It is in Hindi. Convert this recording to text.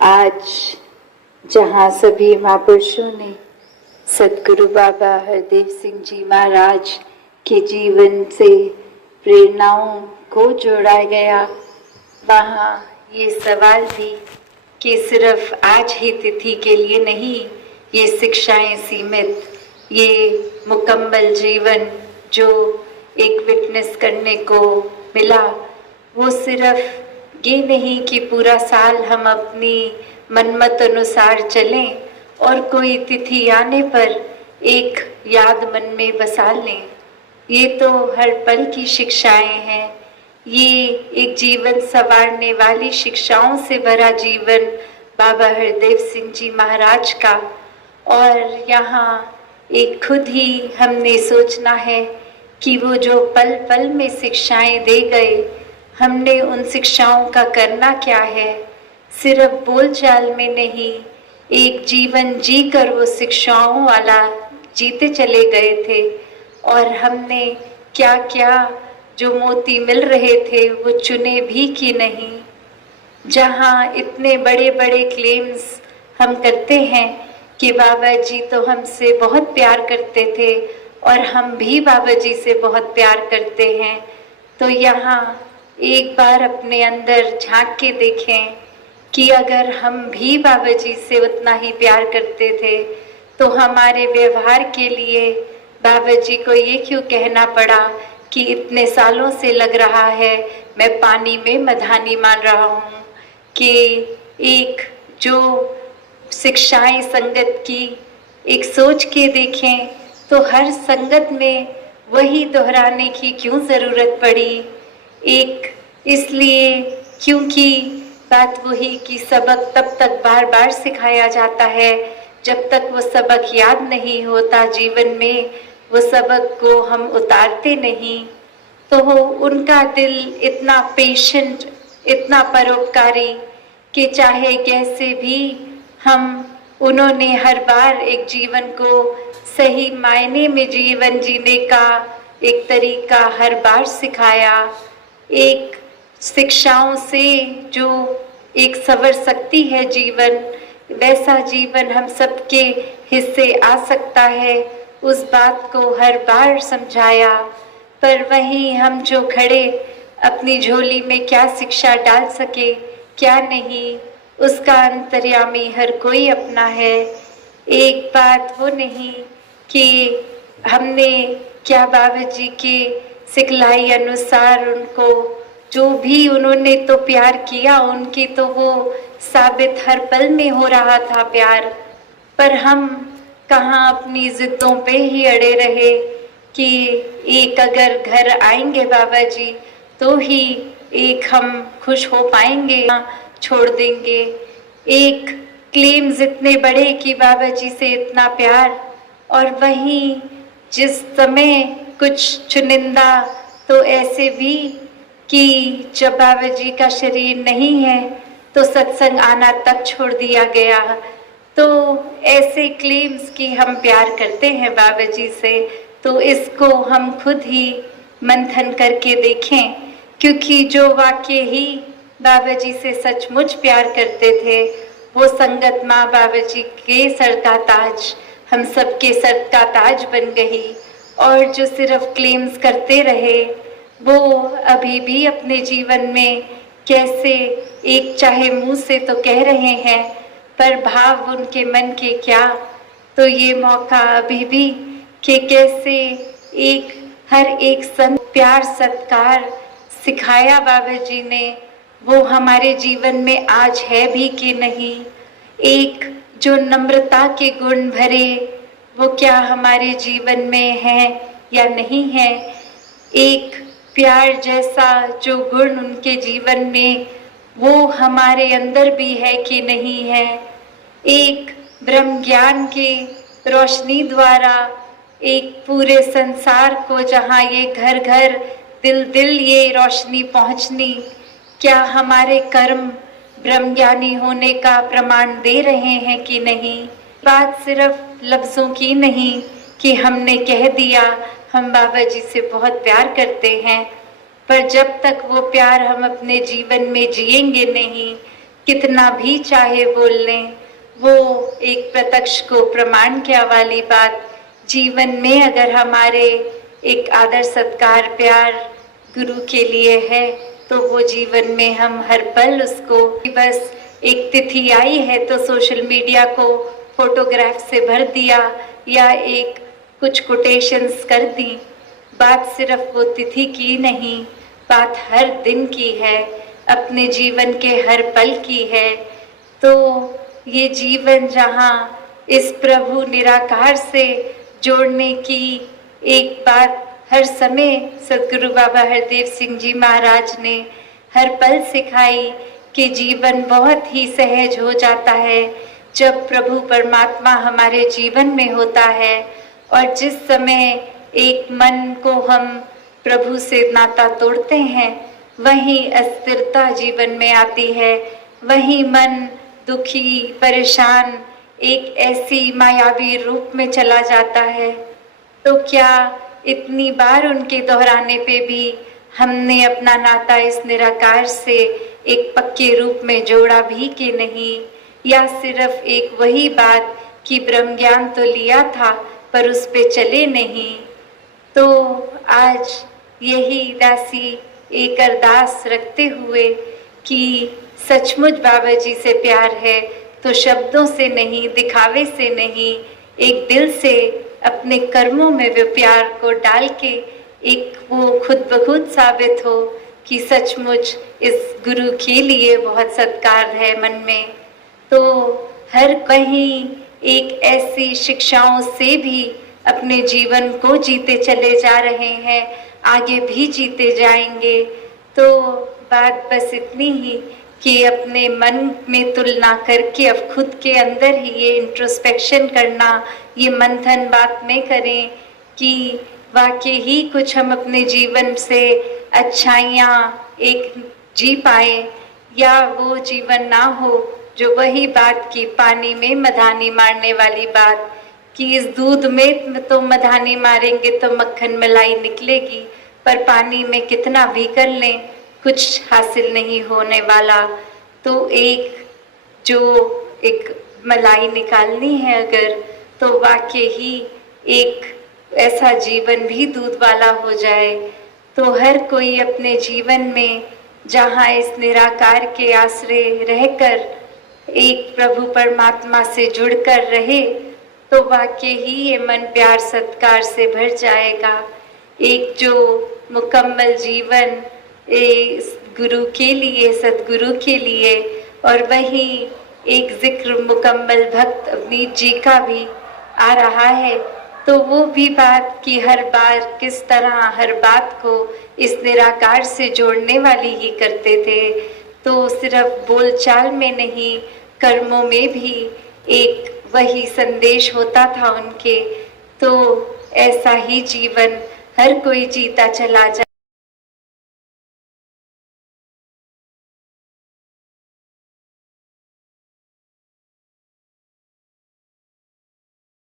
आज जहाँ सभी महापुरुषों ने सदगुरु बाबा हरदेव सिंह जी महाराज के जीवन से प्रेरणाओं को जोड़ा गया, वहाँ ये सवाल भी कि सिर्फ आज ही तिथि के लिए नहीं, ये शिक्षाएं सीमित, ये मुकम्मल जीवन जो एक विटनेस करने को मिला, वो सिर्फ ये नहीं कि पूरा साल हम अपनी मनमत अनुसार चलें और कोई तिथि आने पर एक याद मन में बसा लें। ये तो हर पल की शिक्षाएं हैं। ये एक जीवन संवारने वाली शिक्षाओं से भरा जीवन बाबा हरदेव सिंह जी महाराज का। और यहाँ एक खुद ही हमने सोचना है कि वो जो पल पल में शिक्षाएं दे गए, हमने उन शिक्षाओं का करना क्या है। सिर्फ बोलचाल में नहीं, एक जीवन जीकर वो शिक्षाओं वाला जीते चले गए थे। और हमने क्या क्या जो मोती मिल रहे थे वो चुने भी कि नहीं। जहाँ इतने बड़े बड़े क्लेम्स हम करते हैं कि बाबा जी तो हमसे बहुत प्यार करते थे और हम भी बाबा जी से बहुत प्यार करते हैं, तो यहाँ एक बार अपने अंदर झांक के देखें कि अगर हम भी बाबा जी से उतना ही प्यार करते थे तो हमारे व्यवहार के लिए बाबा जी को ये क्यों कहना पड़ा कि इतने सालों से लग रहा है मैं पानी में मधानी मान रहा हूँ। कि एक जो शिक्षाएं संगत की एक सोच के देखें तो हर संगत में वही दोहराने की क्यों ज़रूरत पड़ी। एक इसलिए क्योंकि बात वही कि सबक तब तक बार बार सिखाया जाता है जब तक वो सबक याद नहीं होता, जीवन में वो सबक को हम उतारते नहीं। तो उनका दिल इतना पेशेंट, इतना परोपकारी कि चाहे कैसे भी हम, उन्होंने हर बार एक जीवन को सही मायने में जीवन जीने का एक तरीका हर बार सिखाया। एक शिक्षाओं से जो एक संवर सकती है जीवन, वैसा जीवन हम सबके हिस्से आ सकता है, उस बात को हर बार समझाया। पर वहीं हम जो खड़े अपनी झोली में क्या शिक्षा डाल सके क्या नहीं, उसका अंतर्यामी हर कोई अपना है। एक बात वो नहीं कि हमने क्या बाबा जी के सिखलाई अनुसार उनको जो भी उन्होंने तो प्यार किया, उनकी तो वो साबित हर पल में हो रहा था प्यार। पर हम कहाँ अपनी जिद्दों पे ही अड़े रहे कि एक अगर घर आएंगे बाबा जी तो ही एक हम खुश हो पाएंगे, छोड़ देंगे। एक क्लेम्स इतने बड़े कि बाबा जी से इतना प्यार, और वहीं जिस समय कुछ चुनिंदा तो ऐसे भी कि जब बाबा जी का शरीर नहीं है तो सत्संग आना तक छोड़ दिया गया। तो ऐसे क्लेम्स कि हम प्यार करते हैं बाबा जी से, तो इसको हम खुद ही मंथन करके देखें, क्योंकि जो वाक्य ही बाबा जी से सचमुच प्यार करते थे वो संगत माँ बाबा जी के सर का ताज हम सबके सर का ताज बन गई। और जो सिर्फ क्लेम्स करते रहे वो अभी भी अपने जीवन में कैसे एक चाहे मुंह से तो कह रहे हैं पर भाव उनके मन के क्या। तो ये मौका अभी भी कि कैसे एक हर एक संत प्यार सत्कार सिखाया बाबा जी ने, वो हमारे जीवन में आज है भी कि नहीं। एक जो नम्रता के गुण भरे वो क्या हमारे जीवन में है या नहीं है। एक प्यार जैसा जो गुण उनके जीवन में वो हमारे अंदर भी है कि नहीं है। एक ब्रह्म ज्ञान के रोशनी द्वारा एक पूरे संसार को जहाँ ये घर घर दिल दिल ये रोशनी पहुँचनी, क्या हमारे कर्म ब्रह्म ज्ञानी होने का प्रमाण दे रहे हैं कि नहीं। बात सिर्फ लफ्ज़ों की नहीं कि हमने कह दिया हम बाबा जी से बहुत प्यार करते हैं, पर जब तक वो प्यार हम अपने जीवन में जिएंगे नहीं कितना भी चाहे बोल लें, वो एक प्रत्यक्ष को प्रमाण क्या वाली बात जीवन में अगर हमारे एक आदर सत्कार प्यार गुरु के लिए है तो वो जीवन में हम हर पल उसको, बस एक तिथि आई है तो सोशल मीडिया को फोटोग्राफ से भर दिया या एक कुछ कोटेशंस कर दी। बात सिर्फ वो तिथि की नहीं, बात हर दिन की है, अपने जीवन के हर पल की है। तो ये जीवन जहाँ इस प्रभु निराकार से जोड़ने की एक बात हर समय सदगुरु बाबा हरदेव सिंह जी महाराज ने हर पल सिखाई कि जीवन बहुत ही सहज हो जाता है जब प्रभु परमात्मा हमारे जीवन में होता है। और जिस समय एक मन को हम प्रभु से नाता तोड़ते हैं वहीं अस्थिरता जीवन में आती है, वहीं मन दुखी परेशान एक ऐसी मायावी रूप में चला जाता है। तो क्या इतनी बार उनके दोहराने पे भी हमने अपना नाता इस निराकार से एक पक्के रूप में जोड़ा भी कि नहीं, या सिर्फ एक वही बात कि ब्रह्म ज्ञान तो लिया था पर उस पे चले नहीं। तो आज यही दासी एक अरदास रखते हुए कि सचमुच बाबा जी से प्यार है तो शब्दों से नहीं, दिखावे से नहीं, एक दिल से अपने कर्मों में वे प्यार को डाल के एक वो खुद ब खुद साबित हो कि सचमुच इस गुरु के लिए बहुत सत्कार है मन में। तो हर कहीं एक ऐसी शिक्षाओं से भी अपने जीवन को जीते चले जा रहे हैं, आगे भी जीते जाएंगे। तो बात बस इतनी ही कि अपने मन में तुलना करके अब खुद के अंदर ही ये इंट्रोस्पेक्शन करना, ये मंथन बात में करें कि वाकई ही कुछ हम अपने जीवन से अच्छाइयाँ एक जी पाए, या वो जीवन ना हो जो वही बात की पानी में मधानी मारने वाली बात कि इस दूध में तो मधानी मारेंगे तो मक्खन मलाई निकलेगी, पर पानी में कितना भी कर लें कुछ हासिल नहीं होने वाला। तो एक जो एक मलाई निकालनी है अगर, तो वाकई ही एक ऐसा जीवन भी दूध वाला हो जाए। तो हर कोई अपने जीवन में जहाँ इस निराकार के आश्रय रहकर एक प्रभु परमात्मा से जुड़कर रहे तो वाकई ही ये मन प्यार सत्कार से भर जाएगा। एक जो मुकम्मल जीवन इस गुरु के लिए, सदगुरु के लिए, और वही एक जिक्र मुकम्मल भक्त अवनीत जी का भी आ रहा है। तो वो भी बात कि हर बार किस तरह हर बात को इस निराकार से जोड़ने वाली ही करते थे। तो सिर्फ बोलचाल में नहीं, कर्मों में भी एक वही संदेश होता था उनके। तो ऐसा ही जीवन हर कोई जीता चला जाए।